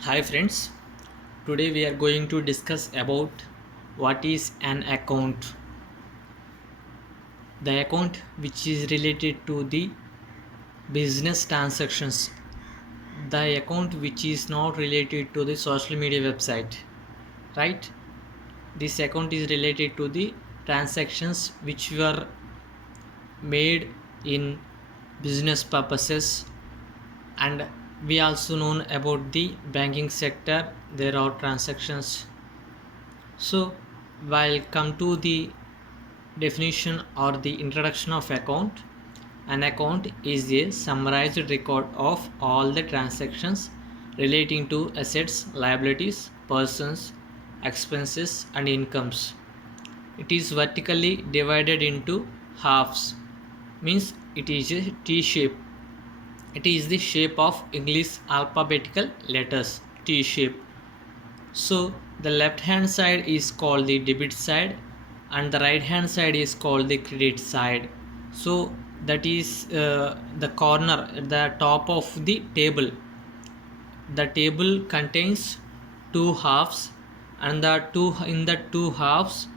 Hi friends, today we are going to discuss about what is an account. The account which is related to the business transactions. The account which is not related to the social media website, right? This account is related to the transactions which were made in business purposes, and we also know about the banking sector. There are transactions. So while come to the definition or the introduction of account, an account is a summarized record of all the transactions relating to assets, liabilities, persons, expenses and incomes. It is vertically divided into halves, means it is a T shape. It is the shape of English alphabetical letters, T shape. So the left hand side is called the debit side and the right hand side is called the credit side. So that is the corner at the top of the table. The table contains two halves, and the two in the two halves,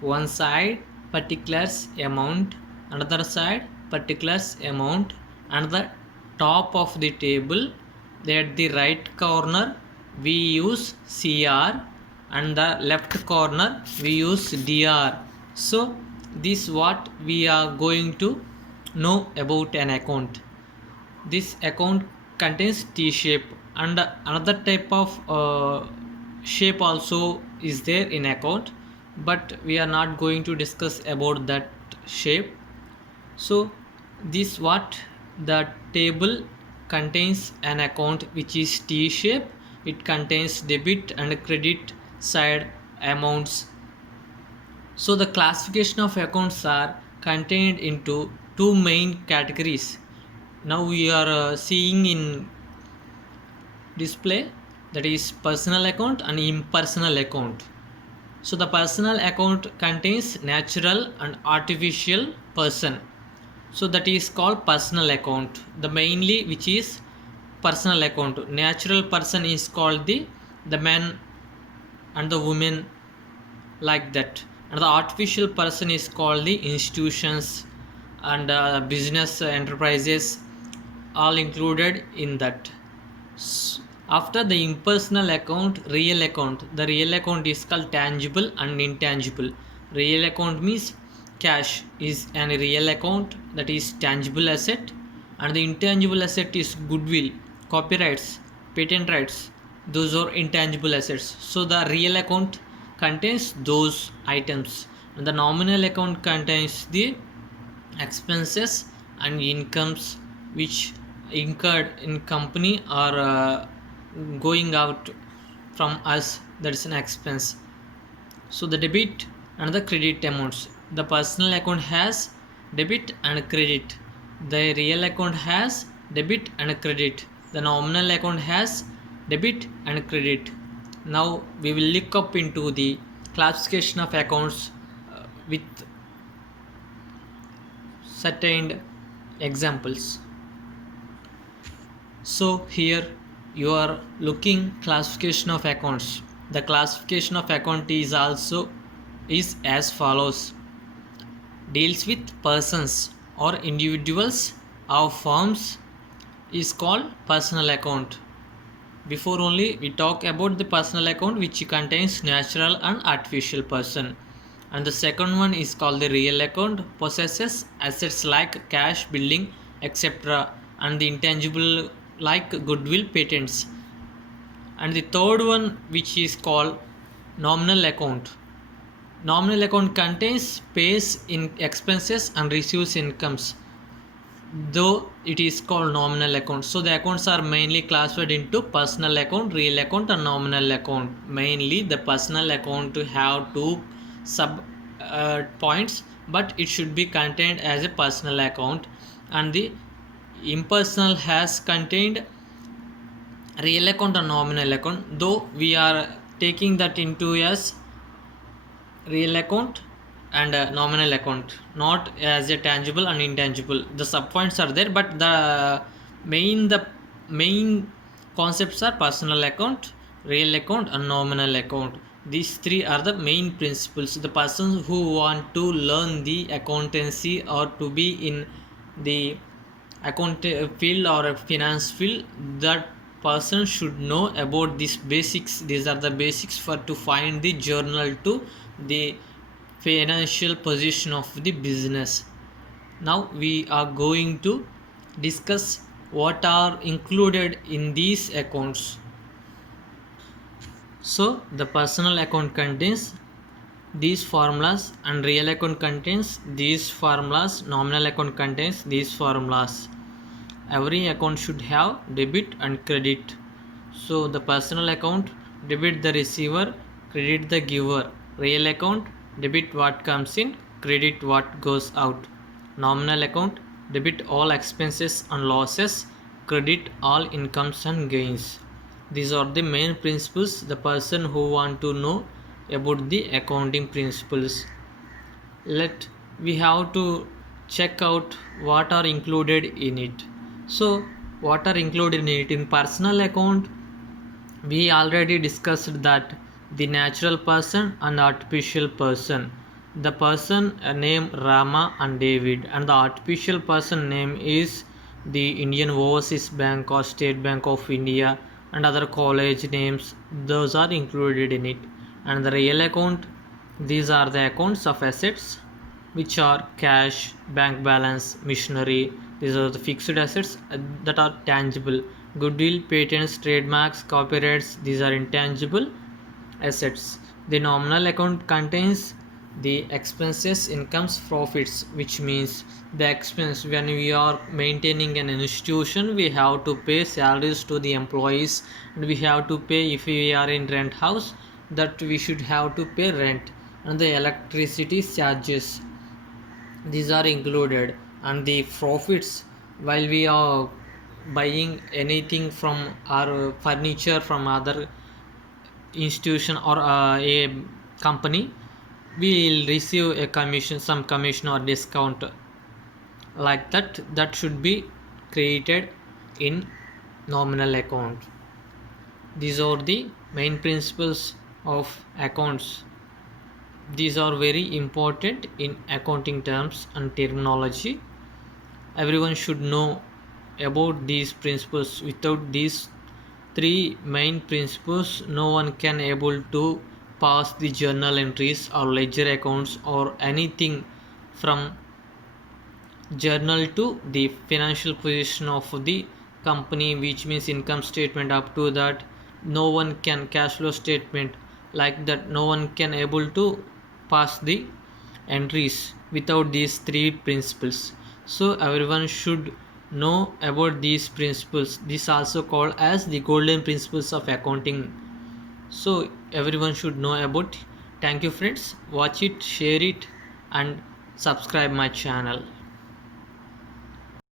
one side particulars amount, another side particulars amount, and the top of the table, at the right corner we use CR and the left corner we use DR. So this what we are going to know about an account. This account contains T shape, and another type of shape also is there in account, but we are not going to discuss about that shape. So this what the table contains an account which is T shape. It contains debit and credit side amounts. So the classification of accounts are contained into two main categories. Now we are seeing in display, that is personal account and impersonal account. So the personal account contains natural and artificial person. So that is called personal account. The mainly which is personal account. Natural person is called the man and the woman, like that. And the artificial person is called the institutions and business enterprises, all included in that. After the impersonal account, real account. The real account is called tangible and intangible. Real account means cash is an real account, that is tangible asset, and the intangible asset is goodwill, copyrights, patent rights. Those are intangible assets. So the real account contains those items, and the nominal account contains the expenses and incomes which incurred in company or going out from us, that is an expense. So the debit and the credit amounts. The personal account has debit and credit. The real account has debit and credit. The nominal account has debit and credit. Now we will look up into the classification of accounts with certain examples. So here you are looking classification of accounts. The classification of account is as follows. Deals with persons or individuals or firms is called personal account. Before only we talk about the personal account which contains natural and artificial person. And the second one is called the real account, possesses assets like cash, building, etc. And the intangible like goodwill, patents. And the third one which is called nominal account. Nominal account contains pays in expenses and receives incomes, though it is called nominal account. So the accounts are mainly classified into personal account, real account and nominal account. Mainly the personal account to have two sub points, but it should be contained as a personal account, and the impersonal has contained real account and nominal account, though we are taking that into as real account and nominal account, not as a tangible and intangible. The subpoints are there, but the main Concepts are personal account, real account, and nominal account. These three are the main principles. The person who want to learn the accountancy or to be in the account field or a finance field, that person should know about these basics. These are the basics for to find the journal to the financial position of the business. Now we are going to discuss what are included in these accounts. So the personal account contains these formulas and real account contains these formulas, nominal account contains these formulas. Every account should have debit and credit. So the personal account, debit the receiver, credit the giver. Real account, debit what comes in, credit what goes out. Nominal account, debit all expenses and losses, credit all incomes and gains. These are the main principles the person who want to know about the accounting principles. Let we have to check out what are included in it. So what are included in it? In personal account, we already discussed that the natural person and artificial person. The person name Rama and David, and the artificial person name is the Indian Overseas Bank or State Bank of India, and other college names. Those are included in it. And the real account, these are the accounts of assets which are cash, bank balance, machinery. These are the fixed assets that are tangible. Goodwill, patents, trademarks, copyrights, these are intangible assets. The nominal account contains the expenses, incomes, profits, which means the expense. When we are maintaining an institution, we have to pay salaries to the employees, and we have to pay, if we are in rent house, that we should have to pay rent, and the electricity charges, these are included. And the profits, while we are buying anything from our furniture from other institution or a company, we will receive a commission, some commission or discount, like that should be created in nominal account. These are the main principles of accounts. These are very important in accounting terms and terminology. Everyone should know about these principles. Without these three main principles, no one can able to pass the journal entries or ledger accounts or anything from journal to the financial position of the company, which means income statement. Up to that, no one can cash flow statement, like that no one can able to pass the entries without these three principles. So everyone should know about these principles. This also called as the golden principles of accounting. So everyone should know about. Thank you friends, watch it, share it, and subscribe my channel.